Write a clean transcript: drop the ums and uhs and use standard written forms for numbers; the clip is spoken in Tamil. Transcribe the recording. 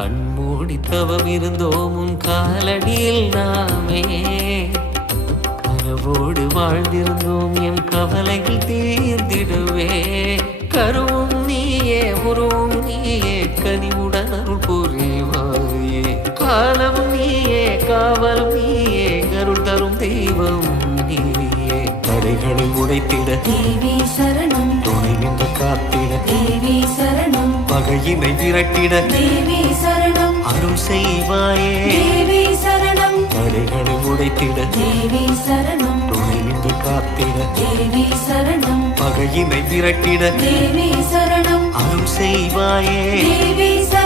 கண்மூடி தவம் இருந்தோம் உன் காலடியில் நாமே. கனவோடு வாழ்ந்திருந்தோம் எம் கவலைகள் தீர்ந்திடுவே. கருவும் நீயே உருவும் நீயே கனிவுடன் அருள் புரிவாயே. காலமும் நீயே காவலும் நீயே அருள் தரும் தெய்வம் நீயே. தடைகளை உடைத்திட தேவி சரணம், துணை நின்று காத்திட தேவி சரணம், பகையினை விரட்டிட தேவி சரணம், அருள் செய்வாயே. தேவி சரணம், தடைகளை உடைத்திட தேவி சரணம், துணை நின்று காத்திட தேவி சரணம், பகையினை விரட்டிட தேவி சரணம், அருள் செய்வாயே. தேவி சரணம்.